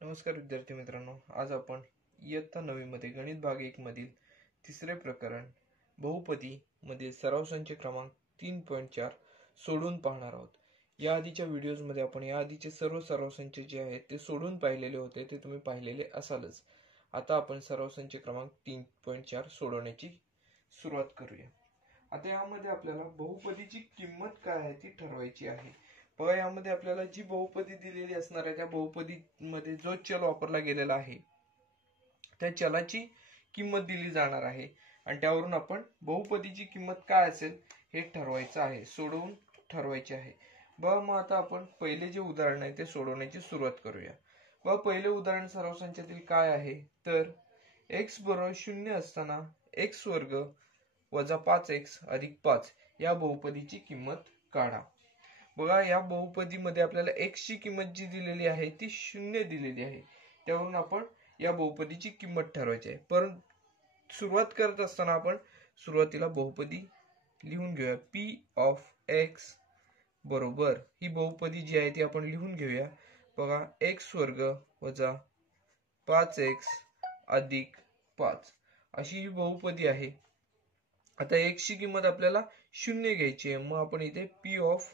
नमस्कार विद्यार्थी मित्रांनो, आज आपण इयत्ता 9वी मध्ये गणित भाग 1 मधील तिसरे प्रकरण बहुपदी मध्ये सराव संच क्रमांक 3.4 सोडून पाहणार आहोत। या आधीच्या व्हिडिओज मध्ये आपण या आधीचे सर्व सराव संच जे आहेत ते सोडून पाहिलेले होते, ते तुम्ही पाहिलेले असालच। आता आपण सराव संच क्रमांक 3.4 सोडवण्याची सुरुवात करूया। आता यामध्ये आपल्याला बहुपदीची किंमत काय आहे ती ठरवायची आहे। बघा, यामध्ये आपल्याला जी बहुपदी दिलेली असणार आहे त्या बहुपदीमध्ये जो चल वापरला गेलेला आहे त्या चलाची किंमत दिली जाणार आहे आणि त्यावरून आपण बहुपदीची किंमत काय असेल हे ठरवायचं आहे, सोडवून ठरवायचे आहे। बघा, मग आता आपण पहिले जे उदाहरण आहे ते सोडवण्याची सुरुवात करूया। बघा, पहिले उदाहरण सराव संचातील काय आहे तर x बरोबर 0 असताना x वर्ग वजा 5x अधिक 5 या बहुपदीची किंमत काढा। बघा, या बहुपदीमध्ये आपल्याला x ची किंमत जी दिलेली आहे ती 0 दिलेली आहे, त्यावरून आपण या बहुपदीची किंमत ठरवायची आहे। परंतु सुरुवात करत असताना आपण सुरुवातीला बहुपदी लिहून घेऊया। p ऑफ x बरोबर ही बहुपदी जी आहे ती आपण लिहून घेऊया। बघा, x वर्ग वजा 5x अधिक 5 अशी ही बहुपदी आहे। आता x ची किंमत आपल्याला 0 घ्यायची आहे, मग आपण इथे p ऑफ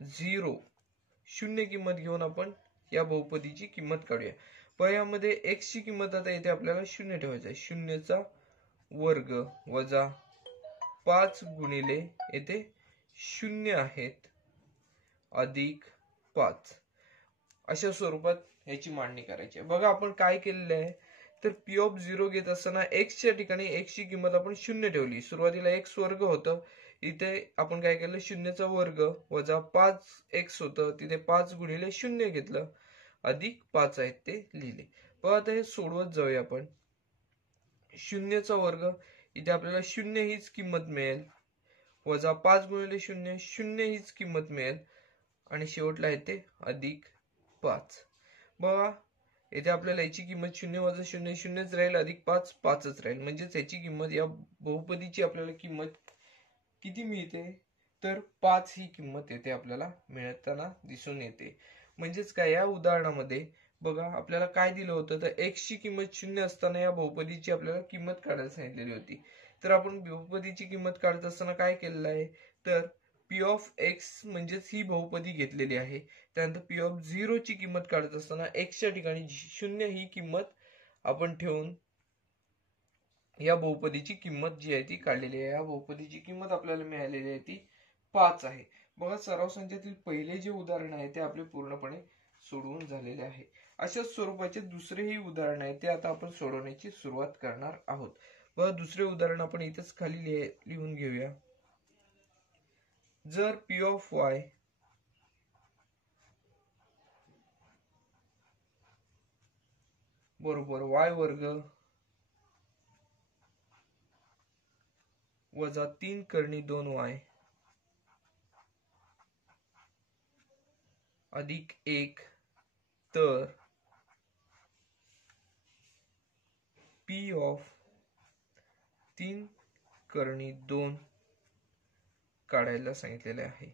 0 किंमत घेऊन आपण या बहुपदीची किंमत काढूया। पण यामध्ये x ची किंमत आता इथे आपल्याला 0 ठेवायची आहे। 0 चा वर्ग वजा 5 गुणिले येथे 0 आहेत अधिक 5 अशा स्वरूपात याची मांडणी करायची आहे। बघा, आपण काय केलेले आहे तर p ऑफ 0 घेत असताना x च्या ठिकाणी x ची किंमत आपण 0 ठेवली। सुरुवातीला x वर्ग होतं, इथे आपण काय केलं 0 चा वर्ग वजा 5x होतं, तिथे 5 गुणिले 0 घेतलं अधिक 5 आहेत ते लिहिले। पण आता हे सोडवत जाऊया आपण। 0 चा वर्ग इथे आपल्याला 0 हीच किंमत मिळेल, वजा 5 गुणिले 0 0 हीच किंमत मिळेल आणि शेवटला आहे ते अधिक 5। बघा, इथे आपल्याला याची किंमत 0 वजा 0 0च राहील, अधिक 5 5च राहील, म्हणजेच याची किंमत या बहुपदीची आपल्याला किंमत किती मिळते तर 5 ही किंमत येते आपल्याला मिळताना दिसून येते। म्हणजेच काय, या उदाहरणामध्ये बघा आपल्याला काय दिलं होतं तर x ची किंमत 0 असताना या बहुपदीची आपल्याला किंमत काढायला सांगितलेली होती। तर आपण बहुपदीची किंमत काढत असताना काय केलेलं आहे तर p ऑफ x म्हणजेच ही बहुपदी घेतलेली आहे। त्यानंतर p ऑफ 0 ची किंमत काढत असताना x च्या ठिकाणी 0 ही किंमत आपण ठेवून या बहुपदीची किंमत जी आहे ती काढलेली आहे। या बहुपदीची किंमत आपल्याला मिळालेली आहे ती 5 आहे। बघा, सराव संचातील पहिले जे उदाहरण आहे ते आपले पूर्णपणे सोडवून झालेले आहे। अशाच स्वरूपाचे दुसरेही उदाहरण आहे ते आता आपण सोडवण्याची सुरुवात करणार आहोत। बघा, दुसरे उदाहरण आपण इथेच खाली लिहून घेऊया। जर p ऑफ y बरोबर y वर्ग वजा 3 करणी 2y अधिक 1 तर p ऑफ 3 करणी 2 काढायला सांगितलेले आहे।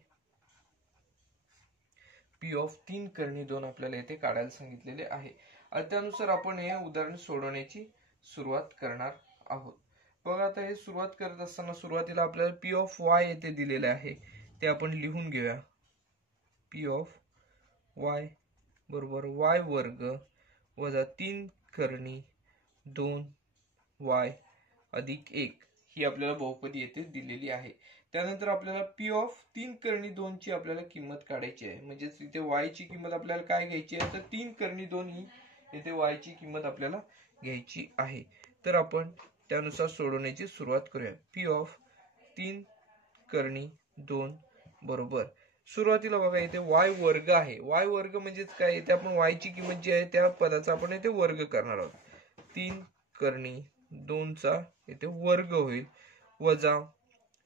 p ऑफ 3 करणी 2 आपल्याला येथे काढायला सांगितलेले आहे। त्यानुसार आपण हे उदाहरण सोडवण्याची सुरुवात करणार आहोत। बघा, आता हे सुरुवात करत असताना सुरुवातीला आपल्याला p ऑफ y येथे दिलेले आहे, ते आपण लिहून घेऊया। p ऑफ y बरोबर y वर्ग वजा 3 करणी 2y अधिक 1 ही आपल्याला बहुपदी येथे दिलेली आहे। त्यानंतर आपल्याला p ऑफ 3 करणी 2 ची आपल्याला किंमत काढायची आहे। म्हणजे इथे y ची किंमत आपल्याला काय घ्यायची आहे तर 3 करणी 2 ही इथे y ची किंमत आपल्याला घ्यायची आहे। तर आपण त्यानुसार सोडवण्याची सुरुवात करूया। p ऑफ 3 करणी 2 बरोबर सुरुवातीला बघा इथे y वर्ग आहे। y वर्ग म्हणजेच काय, इथे आपण y ची किंमत जी आहे त्या पदाचा आपण इथे वर्ग करणार आहोत। 3 करणी 2 चा इथे वर्ग होईल वजा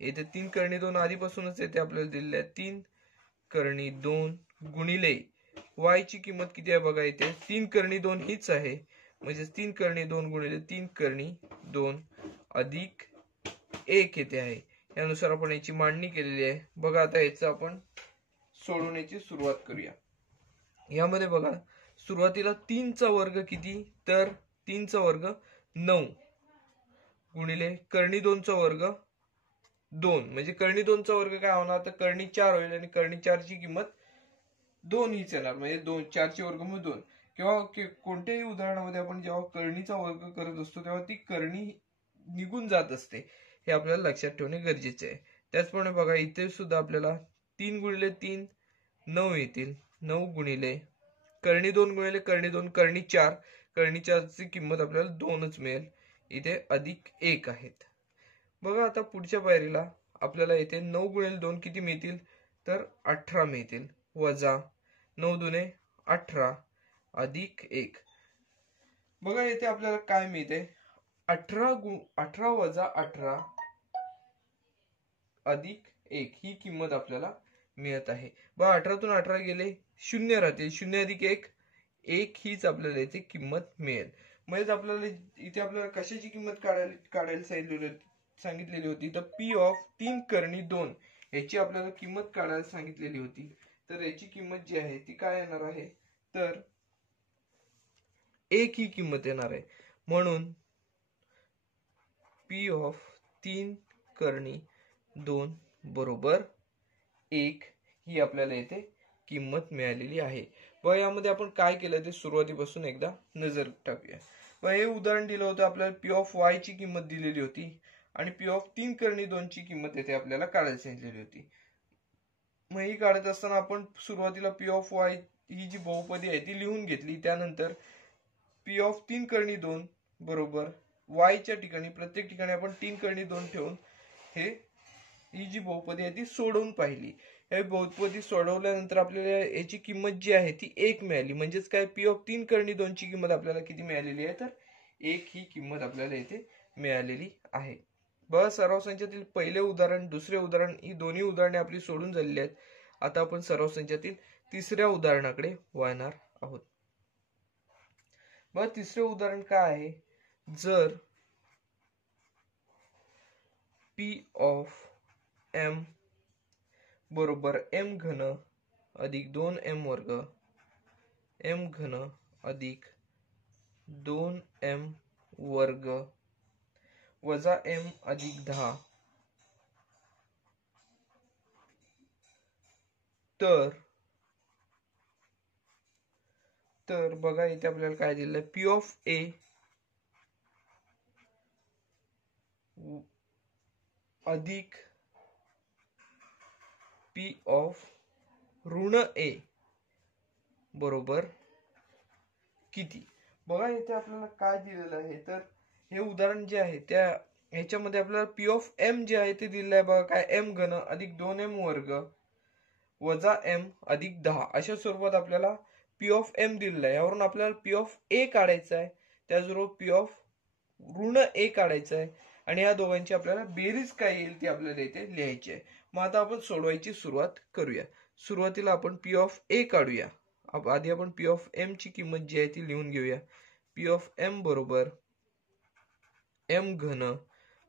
इथे 3 करणी 2 आधीपासूनच येथे आपल्याला दिलेले आहे, 3 करणी 2 गुणिले y ची किंमत किती आहे बघा, इथे 3 करणी 2 हीच आहे, म्हणजे 3 करणी 2 गुणिले 3 करणी 2 अधिक 1 येथे आहे। यानुसार आपण याची मांडणी केलेली आहे। बघा, आता याचं आपण सोडवण्याची सुरुवात करूया। यामध्ये बघा, सुरुवातीला 3 चा वर्ग किती, तर 3 चा वर्ग 9 गुणिले कर्णी 2 चा वर्ग 2, म्हणजे कर्णी 2 चा वर्ग काय होणार, तर कर्णी 4 होईल आणि कर्णी 4 ची किंमत 2 हीच येणार, म्हणजे 4 चे वर्गमूळ 2. किंवा कोणत्याही उदाहरणामध्ये आपण जेव्हा कर्णीचा वर्ग करत असतो तेव्हा ती कर्णी निघून जात असते, हे आपल्याला लक्षात ठेवणे गरजेचे आहे. त्याचप्रमाणे बघा इथे सुद्धा आपल्याला 3 गुणिले 3 9 येतील. 9 गुणिले कर्णी 2 गुणिले कर्णी 2 कर्णी 4, कर्णी 4 ची किंमत आपल्याला 2च मिळेल. इथे अधिक 1 आहेत. बघा आता पुढच्या पायरीला आपल्याला इथे 9 गुणिले 2 किती मिळतील, तर 18 मिळतील. वजा 9 दुने 18 अधिक 1. बघा इथे आपल्याला काय मिळते, 18 वजा 18 अधिक 1 ही किंमत आपल्याला मिळत आहे. बघा 18 तून 18 गेले 0 राहतील, 0 अधिक 1 1 हीच आपल्याला इथे किंमत मिळेल. म्हणजे आपल्याला इथे आपल्याला कशाची किंमत काढायला सांगितलेली होती, तर पी ऑफ 3 कर्णी 2 याची आपल्याला किंमत काढायला सांगितलेली होती. तर याची किंमत जी आहे ती काय येणार आहे, तर 1 ही किंमत येणार आहे. म्हणून पी ऑफ 3 कर्णी 2 बरोबर 1 ही आपल्याला इथे किंमत मिळालेली आहे. व यामध्ये आपण काय केलं ते सुरुवातीपासून एकदा नजर टाकूया. व हे उदाहरण दिलं होतं, आपल्याला पी ऑफ वाय ची किंमत दिलेली होती आणि पी ऑफ 3 कर्णी 2 ची किंमत येथे आपल्याला काढायला सांगितलेली होती. मग ही काढत असताना आपण सुरुवातीला पी ऑफ वाय ही जी बहुपदी आहे ती लिहून घेतली. त्यानंतर पी ऑफ 3 कर्णी 2 बरोबर वायच्या ठिकाणी प्रत्येक ठिकाणी आपण 3 कर्णी 2 ठेवून ही जी बहुपदी आहे ती सोडवून पाहिली. हे बहुपदी सोडवल्यानंतर आपल्याला याची किंमत जी आहे ती 1 मिळाली. म्हणजेच काय, पी ऑफ 3 कर्णी 2 ची किंमत आपल्याला किती मिळालेली आहे, तर 1 ही किंमत आपल्याला इथे मिळालेली आहे. बघा सराव संचातील पहिले उदाहरण, दुसरे उदाहरण ही दोन्ही उदाहरणे आपली सोडून झालेली आहेत. आता आपण सराव संचातील तिसऱ्या उदाहरणाकडे वळणार आहोत. बघा तिसरे उदाहरण काय आहे, जर पी ऑफ एम बरोबर एम घन अधिक 2m वर्ग एम घन अधिक 2m वर्ग वजा m अधिक 10, तर बघा इथे आपल्याला काय दिलेलं आहे, पी ऑफ ए अधिक पी ऑफ ऋण ए बरोबर किती. बघा इथे आपल्याला काय दिलेलं आहे, तर हे उदाहरण जे आहे त्या ह्याच्यामध्ये आपल्याला पी ऑफ एम जे आहे ते दिलेलं आहे. बघा काय, एम घन अधिक 2m वर्ग वजा m अधिक 10 अशा स्वरूपात आपल्याला पी ऑफ एम दिलेला आहे. यावरून आपल्याला पी ऑफ ए काढायचा आहे, त्याचबरोबर पी ऑफ ऋण ए काढायचं आहे आणि या दोघांची आपल्याला बेरीज काय येईल ती आपल्याला इथे लिहायची आहे. मग आता आपण सोडवायची सुरुवात करूया. सुरुवातीला आपण पी ऑफ ए काढूया. आधी आपण पी ऑफ एम ची किंमत जी आहे ती लिहून घेऊया. पी ऑफ एम बरोबर एम घन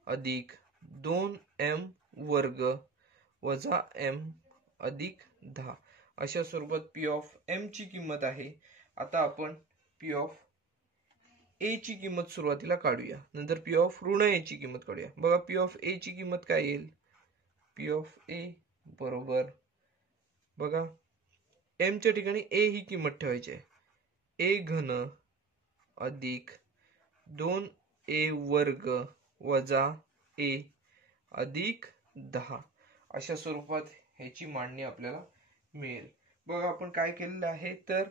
अधिक 2m वर्ग वजा m अधिक 10 अशा स्वरूपात पी ऑफ एम ची किंमत आहे. आता आपण पी ऑफ ए ची किंमत सुरुवातीला काढूया, नंतर पी ऑफ ऋण ए ची किंमत काढूया. बघा पी ऑफ ए ची किंमत काय येईल, पी ऑफ ए बरोबर बघा एम च्या ठिकाणी ए ही किंमत ठेवायची आहे. ए घन अधिक 2a वर्ग वजा ए अधिक 10 अशा स्वरूपात ह्याची मांडणी आपल्याला मिळेल. बघा आपण काय केलेलं आहे, तर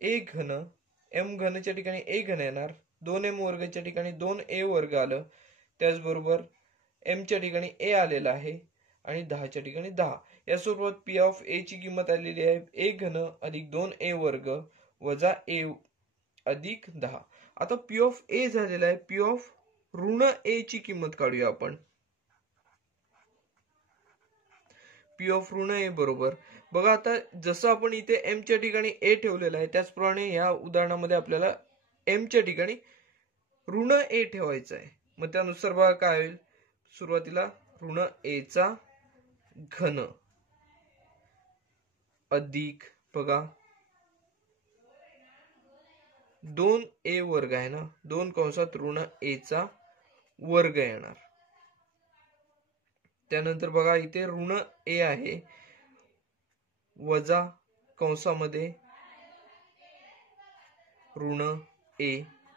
ए घन एम घनच्या ठिकाणी ए घन येणार, 2m वर्गच्या ठिकाणी 2a वर्ग आलं, त्याचबरोबर m च्या ठिकाणी a आलेला आहे आणि 10 च्या ठिकाणी 10. या स्वरूपात पी ऑफ ए ची किंमत आलेली आहे ए घन अधिक 2a वर्ग वजा a अधिक 10. आता पी ऑफ ए झालेला आहे, पी ऑफ ऋण ए ची किंमत काढूया आपण. पी ऑफ ऋण ए बरोबर बघा आता जसं आपण इथे एम च्या ठिकाणी ए ठेवलेलं आहे त्याचप्रमाणे या उदाहरणामध्ये आपल्याला एम च्या ठिकाणी ऋण ए ठेवायचं आहे. मग त्यानुसार बघा काय होईल, सुरुवातीला ऋण ए चा घन अधिक बघा 2a वर्ग आहे ना, 2 कंसात ऋण a चा वर्ग येणार. त्यानंतर बघा इथे ऋण a आहे वजा कंसामध्ये ऋण a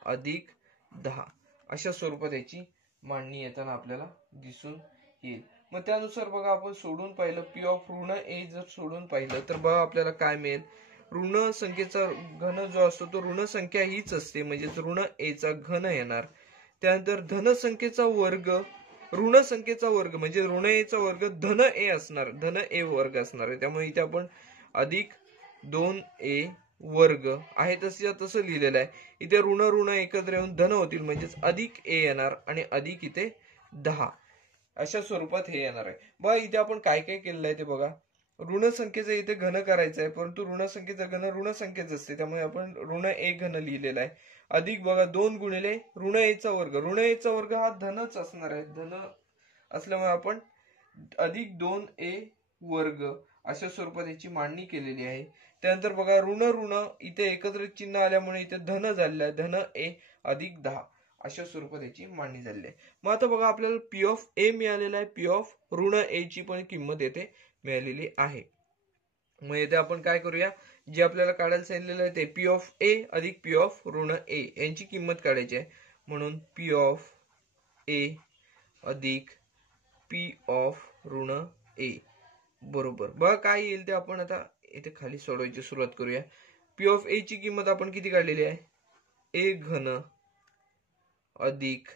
अधिक 10 अशा स्वरूपात याची मांडणी येताना आपल्याला दिसून येईल. मग त्यानुसार बघा आपण सोडून पाहिलं पी ऑफ ऋण a जर सोडून पाहिलं तर बघा आपल्याला काय मिळेल. ऋण संख्येचा घन जो असतो तो ऋण संख्या हीच असते म्हणजे ऋण a चा घन येणार. त्यानंतर धन संख्येचा वर्ग ऋण संख्येचा वर्ग म्हणजे ऋण a चा वर्ग धन a असणार, धन a वर्ग असणार आहे. त्यामुळे इथे आपण अधिक 2a वर्ग आहे तसं लिहिलेलं आहे. इथे ऋण ऋण एकत्र येऊन धन होतील म्हणजेच अधिक a येणार आणि अधिक इथे 10 अशा स्वरूपात हे येणार आहे. बघा इथे आपण काय काय केलेलं आहे ते बघा. ऋण संख्येचं इथे घन करायचं आहे परंतु ऋण संख्येचं घन ऋण संख्येच असते त्यामुळे आपण ऋण a घन लिहिलेला आहे. अधिक बघा 2 गुणिले ऋण a चा वर्ग, ऋण a चा वर्ग हा धनच असणार आहे, धन असल्यामुळे आपण अधिक 2a वर्ग अशा स्वरूपात याची मांडणी केलेली आहे. त्यानंतर बघा ऋण ऋण इथे एकत्र चिन्ह आल्यामुळे इथे धन झालेलं आहे, धन a अधिक 10 अशा स्वरूपात याची मांडणी झालेली आहे. मग आता बघा आपल्याला पी ऑफ a मिळालेला आहे, पी ऑफ ऋण a ची पण किंमत येथे मिळालेली आहे. मग येथे आपण काय करूया, जे आपल्याला काढायला सांगितलेलं आहे ते पी ऑफ a अधिक पी ऑफ ऋण a यांची किंमत काढायची आहे. म्हणून पी ऑफ a अधिक पी ऑफ ऋण a बरोबर बघा काय येईल ते आपण आता इथे खाली सोडवायची सुरुवात करूया. पी ऑफ a ची किंमत आपण किती काढलेली आहे, a घन अधिक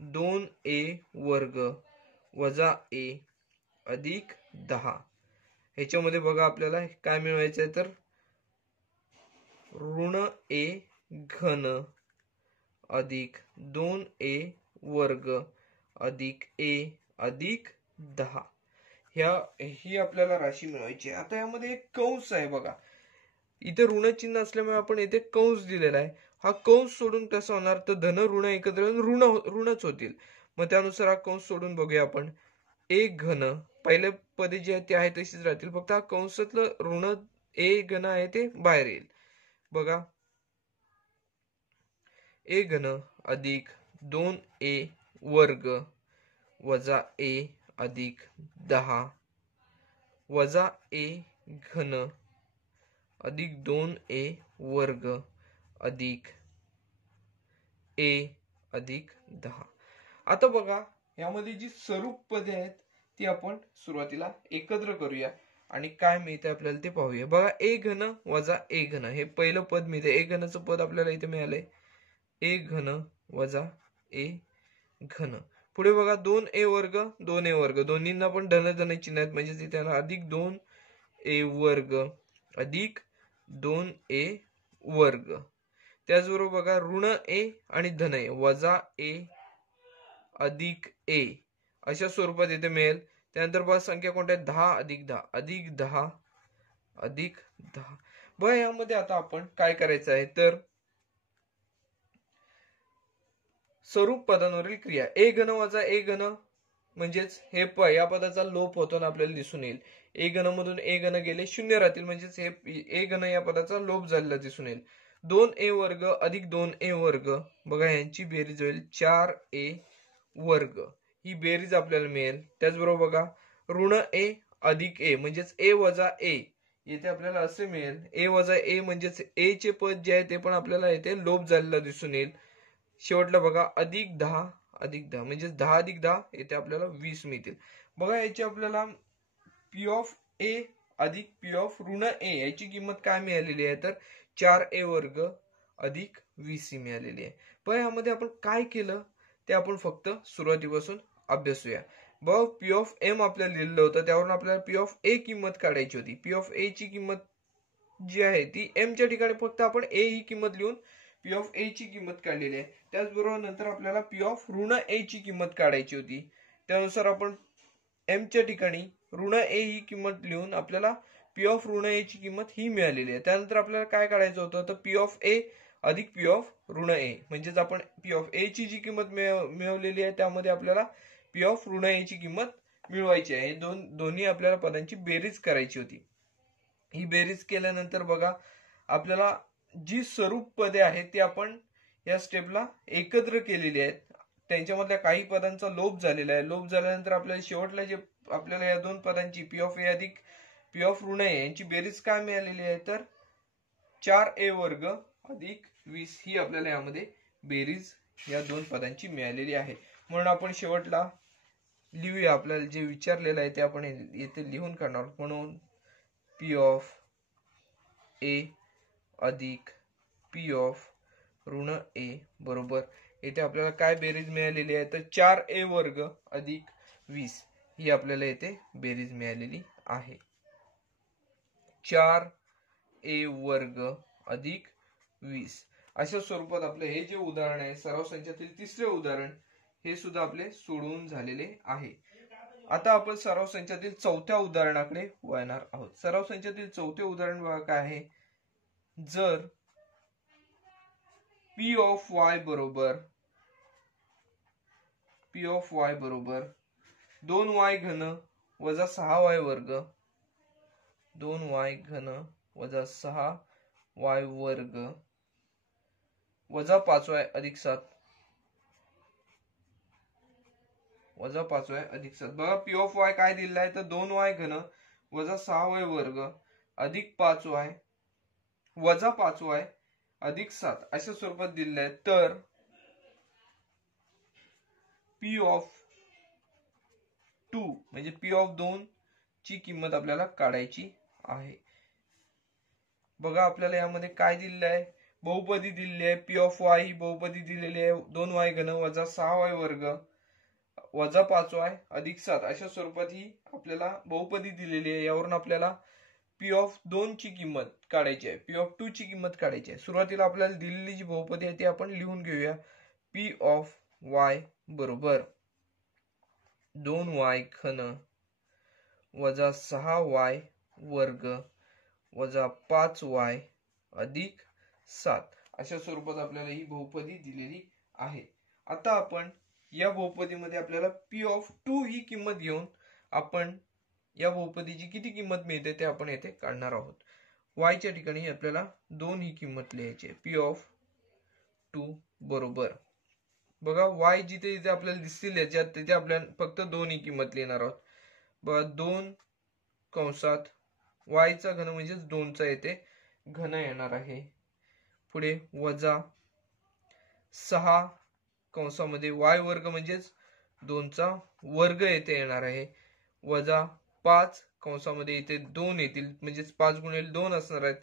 2a वर्ग वजा a अधिक 10. ह्याच्यामध्ये बघा आपल्याला काय मिळवायचं आहे तर ऋण a घन अधिक 2a वर्ग अधिक a अधिक 10 ही आपल्याला राशी मिळवायची आहे. आता यामध्ये एक कंस आहे बघा, इथे ऋण चिन्ह असल्यामुळे आपण इथे कंस दिलेला आहे. हा कंस सोडून कसं होणार तर धन ऋण एकत्र येऊन ऋणच होतील. मग त्यानुसार हा कंस सोडून बघूया आपण. a घन पहिले पदे जी आहेत ती आहे तशीच राहतील, फक्त हा कंसातलं ऋण a घन आहे ते बाहेर येईल. बघा a घन अधिक 2a वर्ग वजा a अधिक 10 वजा a घन अधिक 2a वर्ग अधिक a अधिक 10. आता बघा यामध्ये जी स्वरूप पदे आहेत ती आपण सुरुवातीला एकत्र करूया आणि काय मिळते आपल्याला ते पाहूया. बघा a घन वजा a घन हे पहिलं पद मिळते. a घनचं पद आपल्याला इथे मिळालंय a घन वजा a घन. पुढे बघा 2a वर्ग 2a वर्ग दोन्हींना पण धन धन चिन्ह आहेत म्हणजे तिथे अधिक 2a वर्ग अधिक 2a वर्ग. त्याचबरोबर बघा ऋण a आणि धन a वजा a अधिक a अशा स्वरूपात इथे मिळेल. त्यानंतर बघा संख्या कोणत्या 10 अधिक 10 अधिक 10 अधिक 10. बघा यामध्ये आता आपण काय करायचं आहे तर स्वरूप पदांवरील क्रिया. a घन वजा a घन म्हणजेच हे या पदाचा लोप होताना आपल्याला दिसून येईल. a घन मधून a घन गेले शून्य राहतील म्हणजेच हे a घन या पदाचा लोप झालेला दिसून येईल. 2a वर्ग अधिक 2a वर्ग बघा यांची बेरीज होईल 4a वर्ग, ही बेरीज आपल्याला मिळेल. त्याचबरोबर बघा ऋण a अधिक a म्हणजेच a वजा a येथे आपल्याला असे मिळेल. a वजा a म्हणजेच a चे पद जे आहे ते पण आपल्याला येथे लोप झालेला दिसून येईल. शेवटला बघा अधिक 10 अधिक 10 म्हणजे 10 अधिक 10 येथे आपल्याला 20 मिळतील. बघा याची आपल्याला पी ऑफ a अधिक पी ऑफ ऋण a याची किंमत काय मिळालेली आहे तर 4a वर्ग अधिक 20 मिळालेली आहे. पण यामध्ये आपण काय केलं ते आपण फक्त सुरुवातीपासून अभ्यासूया. बघा पी ऑफ एम आपल्याला लिहिलेलं होतं त्यावरून आपल्याला पी ऑफ ए किंमत काढायची होती. पी ऑफ ए ची किंमत जी आहे ती एम च्या ठिकाणी फक्त आपण ए ही किंमत लिहून पी ऑफ ए ची किंमत काढलेली आहे. त्याचबरोबर नंतर आपल्याला पी ऑफ ऋण ए ची किंमत काढायची होती. त्यानुसार आपण एम च्या ठिकाणी ऋण ए ही किंमत लिहून आपल्याला पी ऑफ ऋण ए ची किंमत ही मिळालेली आहे. त्यानंतर आपल्याला काय काढायचं होतं तर पी ऑफ ए अधिक पी ऑफ ऋण ए म्हणजेच आपण पी ऑफ ए ची जी किंमत मिळवलेली आहे त्यामध्ये आपल्याला पी ऑफ ऋण ए ची किंमत मिळवायची आहे. दोन्ही आपल्याला पदांची बेरीज करायची होती. ही बेरीज केल्यानंतर बघा आपल्याला जी स्वरूप पदे आहेत ती आपण या स्टेपला एकत्र केलेली आहेत. त्यांच्यामधल्या काही पदांचा लोप झालेला आहे. लोप झाल्यानंतर आपल्याला शेवटला जे आपल्याला या दोन पदांची पी ऑफ ए अधिक पी ऑफ ऋण ए यांची बेरीज काय मिळालेली आहे तर 4a वर्ग अधिक 20 ही आपल्याला यामध्ये बेरीज या दोन पदांची मिळालेली आहे. म्हणून आपण शेवटला लिहूया. आपल्याला जे विचारलेलं आहे ते आपण येथे लिहून काढणार. म्हणून पी ऑफ ए अधिक पी ऑफ ऋण ए बरोबर येथे आपल्याला काय बेरीज मिळालेली आहे तर 4a वर्ग अधिक 20 ही आपल्याला येथे बेरीज मिळालेली आहे. 4a वर्ग अधिक 20 अशा स्वरूपात आपलं हे जे उदाहरण आहे सराव संचातील तिसरे उदाहरण हे सुद्धा आपले सोडवून झालेले आहे. आता आपण सराव संचातील चौथ्या उदाहरणाकडे वळणार आहोत. सराव संचातील चौथे उदाहरण बघा काय आहे. जर पी ऑफ वाय बरोबर 2y घन वजा 6y वर्ग 2y घन वजा 6y वर्ग वजा 5y अधिक 7 बघा पी ऑफ वाय काय दिलेला आहे तर 2y घन वजा 6y वर्ग अधिक 5y वजा 5y अधिक 7 अशा स्वरूपात दिलेले आहे. तर पी ऑफ 2 म्हणजे पी ऑफ 2 ची किंमत आपल्याला काढायची आहे. बघा आपल्याला यामध्ये काय दिलेलं आहे बहुपदी दिलेली आहे. पी ऑफ वाय ही बहुपदी दिलेली आहे 2y घन वजा 6y वर्ग वजा 5y अधिक 7 अशा स्वरूपात ही आपल्याला बहुपदी दिलेली आहे. यावरून आपल्याला पी ऑफ 2 ची किंमत काढायची आहे. पी ऑफ 2 ची किंमत काढायची आहे. सुरुवातीला आपल्याला दिलेली जी बहुपदी आहे ती आपण लिहून घेऊया. पी ऑफ वाय बरोबर 2y घन वजा 6y वर्ग वजा 5y अधिक 7 अशा स्वरूपात आपल्याला ही बहुपदी दिलेली आहे. आता आपण या बहुपदीमध्ये आपल्याला पी ऑफ 2 ही किंमत घेऊन आपण या बहुपदीची किती किंमत मिळते ते आपण येथे काढणार आहोत. y च्या ठिकाणी आपल्याला 2 ही किंमत लिहायची आहे. पी ऑफ 2 बरोबर बघा y जिथे जिथे आपल्याला दिसतील याच्यात तिथे आपल्याला फक्त 2 ही किंमत लिहिणार आहोत. बघा 2 कंसात y चा घन म्हणजे 2 चा येथे घन येणार आहे. पुढे वजा 6 कंसामध्ये y वर्ग म्हणजेच 2 चा वर्ग येथे येणार आहे. वजा 5 कंसामध्ये इथे 2 येतील म्हणजेच 5 गुणिले 2 असणार आहेत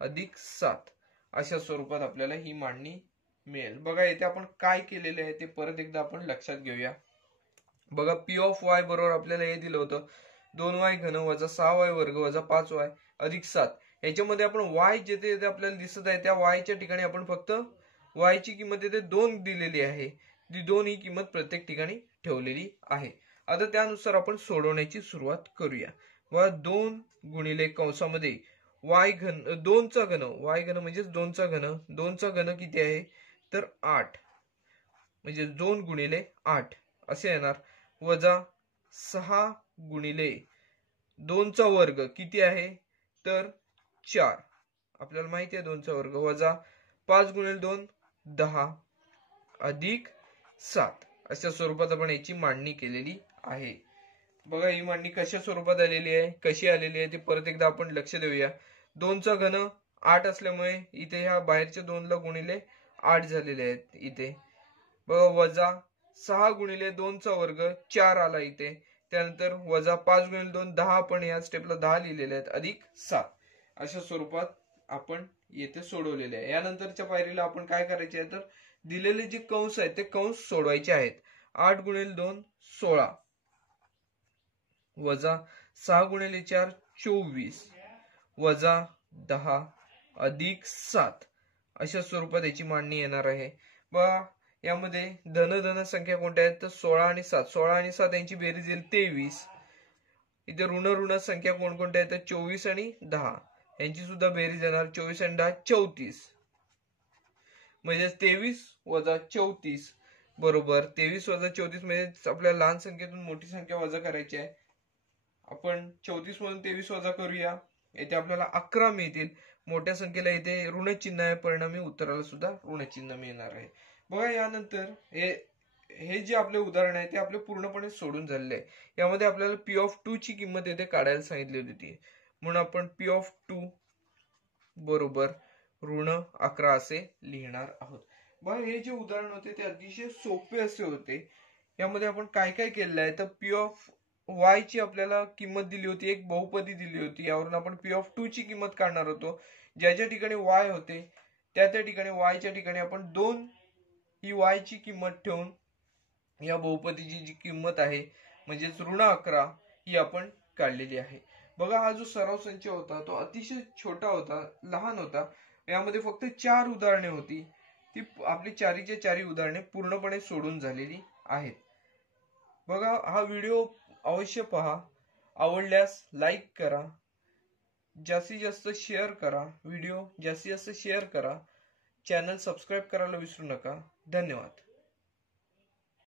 अधिक 7 अशा स्वरूपात आपल्याला ही मांडणी मिळेल. बघा येथे आपण काय केलेले आहे ते परत एकदा आपण लक्षात घेऊया. बघा पी ऑफ वाय बरोबर आपल्याला हे दिलं होतं 2y घन वजा 6y वर्ग वजा 5y अधिक 7. याच्यामध्ये आपण y जिथे जिथे आपल्याला दिसत आहे त्या y च्या ठिकाणी आपण फक्त y ची किंमत येथे 2 दिलेली आहे. ती 2 ही किंमत प्रत्येक ठिकाणी ठेवलेली आहे. आता त्यानुसार आपण सोडवण्याची सुरुवात करूया. व 2 गुणिले कंसामध्ये y घन 2 चा घन y घन म्हणजे 2 चा घन 2 चा घन किती आहे तर 8 म्हणजे 2 गुणिले 8 असे येणार. वजा 6 गुणिले 2 चा वर्ग किती आहे तर 4 आपल्याला माहिती आहे 2 चा वर्ग वजा 5 गुणिले 2 10 अधिक 7 अशा स्वरूपात आपण याची मांडणी केलेली आहे. बघा ही मांडणी कशा स्वरूपात आलेली आहे कशी आलेली आहे ते परत एकदा आपण लक्ष देऊया. 2 चा घन 8 असल्यामुळे इथे ह्या बाहेरच्या 2 ला गुणिले 8 झालेले आहेत इथे. बघा वजा 6 गुणिले 2 चा वर्ग 4 आला इथे. त्यानंतर वजा 5 गुणिले 2 10 आपण या स्टेपला 10 लिहिलेले आहेत अधिक 7 अशा स्वरूपात आपण येथे सोडवलेले आहे. यानंतरच्या पायरीला आपण काय करायचे आहे तर दिलेले जे कंस आहेत ते कंस सोडवायचे आहेत. 8 गुणिले 2 16 वजा 6 गुणिले 4 24 वजा 10 अधिक 7 अशा स्वरूपात याची मांडणी येणार आहे. बघा यामध्ये धन धन संख्या कोणत्या आहेत तर 16 आणि 7. 16 आणि 7 यांची बेरीज येईल 23. इथे ऋण ऋण संख्या कोणकोणत्या आहेत तर 24 आणि 10 यांची सुद्धा बेरीज येणार 24 आणि 10 34 म्हणजे 23 वजा 34 बरोबर 23 वजा 34 म्हणजे आपल्याला लहान संख्येतून मोठी संख्या वजा करायची आहे. आपण 34 मधून 23 वजा करूया. येथे आपल्याला 11 मिळतील. मोठ्या संख्येला इथे ऋण चिन्ह आहे, परिणामी उत्तराला सुद्धा ऋण चिन्ह मिळणार आहे. बघा यानंतर हे जे आपले उदाहरण आहे ते आपले पूर्णपणे सोडून झालेले आहे. यामध्ये आपल्याला P(2) ची किंमत येथे काढायला सांगितलेली होती, म्हणून आपण P(2) बरोबर ऋण 11 असे लिहिणार आहोत. बघा हे जे उदाहरण होते ते अतिशय सोपे असे होते. यामध्ये आपण काय काय केलेलं आहे तर P(y) ची आपल्याला किंमत दिली होती, एक बहुपदी दिली होती, यावरून आपण P(2) ची किंमत काढणार होतो. ज्या ज्या ठिकाणी y होते त्या त्या ठिकाणी y च्या ठिकाणी आपण 2 ही y ची किंमत ठेवून या बहुपदीची जी किंमत आहे म्हणजेच ऋण 11 ही आपण काढलेली आहे. बघा हा जो सराव संच होता तो अतिशय छोटा होता, लहान होता. यामध्ये फक्त 4 उदाहरणे होती, ती आपली चारीच्या चारी उदाहरणे पूर्णपणे सोडून झालेली आहेत. बघा हा व्हिडिओ अवश्य पहा, आवडल्यास लाईक करा, जास्तीत जास्त शेअर करा, व्हिडिओ जास्तीत जास्त शेअर करा, चॅनल सबस्क्राईब करायला विसरू नका. धन्यवाद.